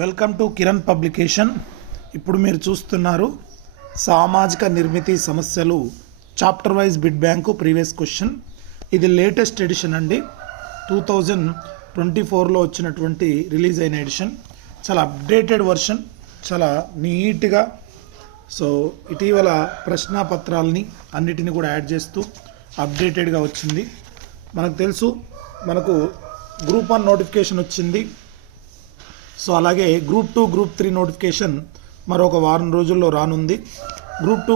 Welcome to Kiran publication. ఇప్పుడు మీరు చూస్తున్నారు సామాజిక నిర్మితి సమస్యలు chapter wise bit bank previous question. ఇది లేటెస్ట్ ఎడిషన్ అండి, 2024లో వచ్చినటువంటి రిలీజ్ అయిన ఎడిషన్. చాలా అప్డేటెడ్ వర్షన్, చాలా నీట్గా. సో ఇటీవల ప్రశ్నాపత్రాలని అన్నిటిని కూడా యాడ్ చేస్తూ అప్డేటెడ్గా వచ్చింది. మనకు తెలుసు, మనకు గ్రూప్ 1 నోటిఫికేషన్ వచ్చింది. సో అలాగే గ్రూప్ 2, గ్రూప్ 3 నోటిఫికేషన్ మరొక వారం రోజుల్లో రానుంది. గ్రూప్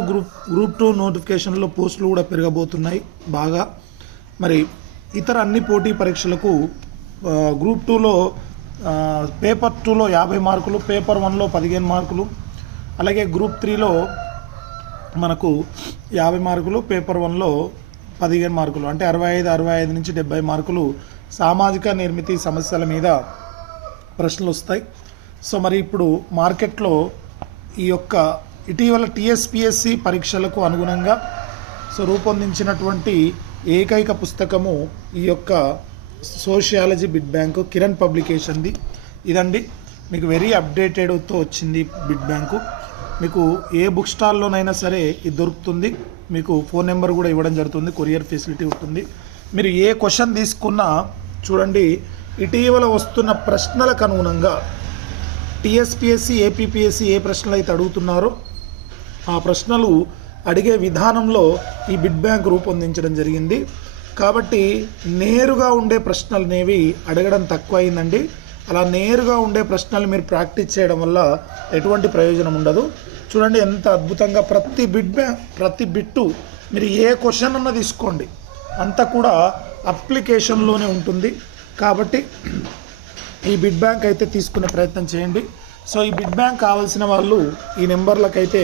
2 నోటిఫికేషన్లో పోస్టులు కూడా పెరగబోతున్నాయి బాగా. మరి ఇతర అన్ని పోటీ పరీక్షలకు గ్రూప్ 2లో పేపర్ 2లో 50 మార్కులు, పేపర్ 1లో 15 మార్కులు, అలాగే గ్రూప్ 3లో మనకు 50 మార్కులు, పేపర్ 1లో 15 మార్కులు, అంటే 65 నుంచి 70 మార్కులు సామాజిక నిర్మితి సమస్యల మీద ప్రశ్నలు వస్తాయి. సో మరి ఇప్పుడు మార్కెట్లో ఈ యొక్క ఇటీవల టీఎస్పీఎస్సి పరీక్షలకు అనుగుణంగా రూపొందించినటువంటి ఏకైక పుస్తకము ఈ యొక్క సోషియాలజీ బిడ్ బ్యాంకు కిరణ్ పబ్లికేషన్ది. ఇదండి, మీకు వెరీ అప్డేటెడ్తో వచ్చింది బిడ్ బ్యాంకు. మీకు ఏ బుక్ స్టాల్లోనైనా సరే ఇది దొరుకుతుంది. మీకు ఫోన్ నెంబర్ కూడా ఇవ్వడం జరుగుతుంది, కొరియర్ ఫెసిలిటీ ఉంటుంది. మీరు ఏ క్వశ్చన్ తీసుకున్నా చూడండి, ఇటీవల వస్తున్న ప్రశ్నలకు అనుగుణంగా టీఎస్పీఎస్సి, ఏపీపీఎస్సి ఏ ప్రశ్నలు అయితే అడుగుతున్నారో ఆ ప్రశ్నలు అడిగే విధానంలో ఈ బిడ్ బ్యాంక్ రూపొందించడం జరిగింది. కాబట్టి నేరుగా ఉండే ప్రశ్నలు అనేవి అడగడం తక్కువ అయిందండి. అలా నేరుగా ఉండే ప్రశ్నలు మీరు ప్రాక్టీస్ చేయడం వల్ల ఎటువంటి ప్రయోజనం ఉండదు. చూడండి ఎంత అద్భుతంగా ప్రతి బిట్టు మీరు ఏ క్వశ్చన్ అన్నా తీసుకోండి, అంతా కూడా అప్లికేషన్లోనే ఉంటుంది. కాబట్టి ఈ బిడ్ బ్యాంక్ అయితే తీసుకునే ప్రయత్నం చేయండి. సో ఈ బిడ్ బ్యాంక్ కావాల్సిన వాళ్ళు ఈ నెంబర్లకైతే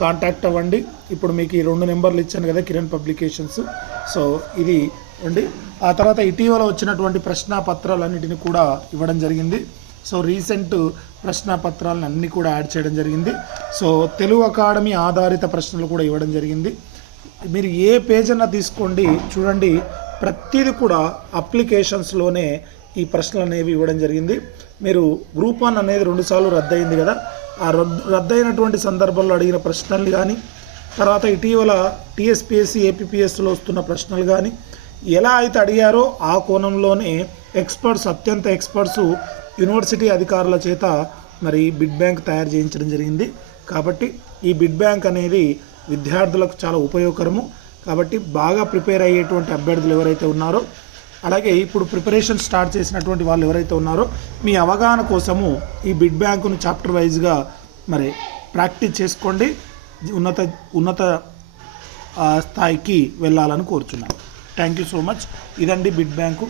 కాంటాక్ట్ అవ్వండి. ఇప్పుడు మీకు ఈ 2 నెంబర్లు ఇచ్చాను కదా, కిరణ్ పబ్లికేషన్స్. సో ఇది అండి. ఆ తర్వాత ఇటీవల వచ్చినటువంటి ప్రశ్నాపత్రాలన్నిటిని కూడా ఇవ్వడం జరిగింది. సో రీసెంట్ ప్రశ్నాపత్రాలను అన్నీ కూడా యాడ్ చేయడం జరిగింది. సో తెలుగు అకాడమీ ఆధారిత ప్రశ్నలు కూడా ఇవ్వడం జరిగింది. మీరు ఏ పేజ్ అన్నా తీసుకోండి, చూడండి ప్రతిదీ కూడా అప్లికేషన్స్లోనే ఈ ప్రశ్నలు అనేవి ఇవ్వడం జరిగింది. మీరు గ్రూప్ 1 అనేది 2 సార్లు రద్దయింది కదా, ఆ రద్దయినటువంటి సందర్భంలో అడిగిన ప్రశ్నలు కానీ, తర్వాత ఇటీవల టీఎస్పీఎస్సి, ఏపీపీఎస్సిలో వస్తున్న ప్రశ్నలు కానీ ఎలా అయితే అడిగారో ఆ కోణంలోనే అత్యంత ఎక్స్పర్ట్స్ యూనివర్సిటీ అధికారుల చేత మరి బిడ్ బ్యాంక్ తయారు చేయించడం జరిగింది. కాబట్టి ఈ బిడ్ బ్యాంక్ అనేది విద్యార్థులకు చాలా ఉపయోగకరము. కాబట్టి బాగా ప్రిపేర్ అయ్యేటువంటి అభ్యర్థులు ఎవరైతే ఉన్నారో, అలాగే ఇప్పుడు ప్రిపరేషన్ స్టార్ట్ చేసినటువంటి వాళ్ళు ఎవరైతే ఉన్నారో, మీ అవగాహన కోసము ఈ బిడ్ బ్యాంకును చాప్టర్ వైజ్గా మరి ప్రాక్టీస్ చేసుకోండి, ఉన్నత స్థాయికి వెళ్ళాలని కోరుచున్నాను. Thank you so much. ఇదండి బిడ్ బ్యాంకు.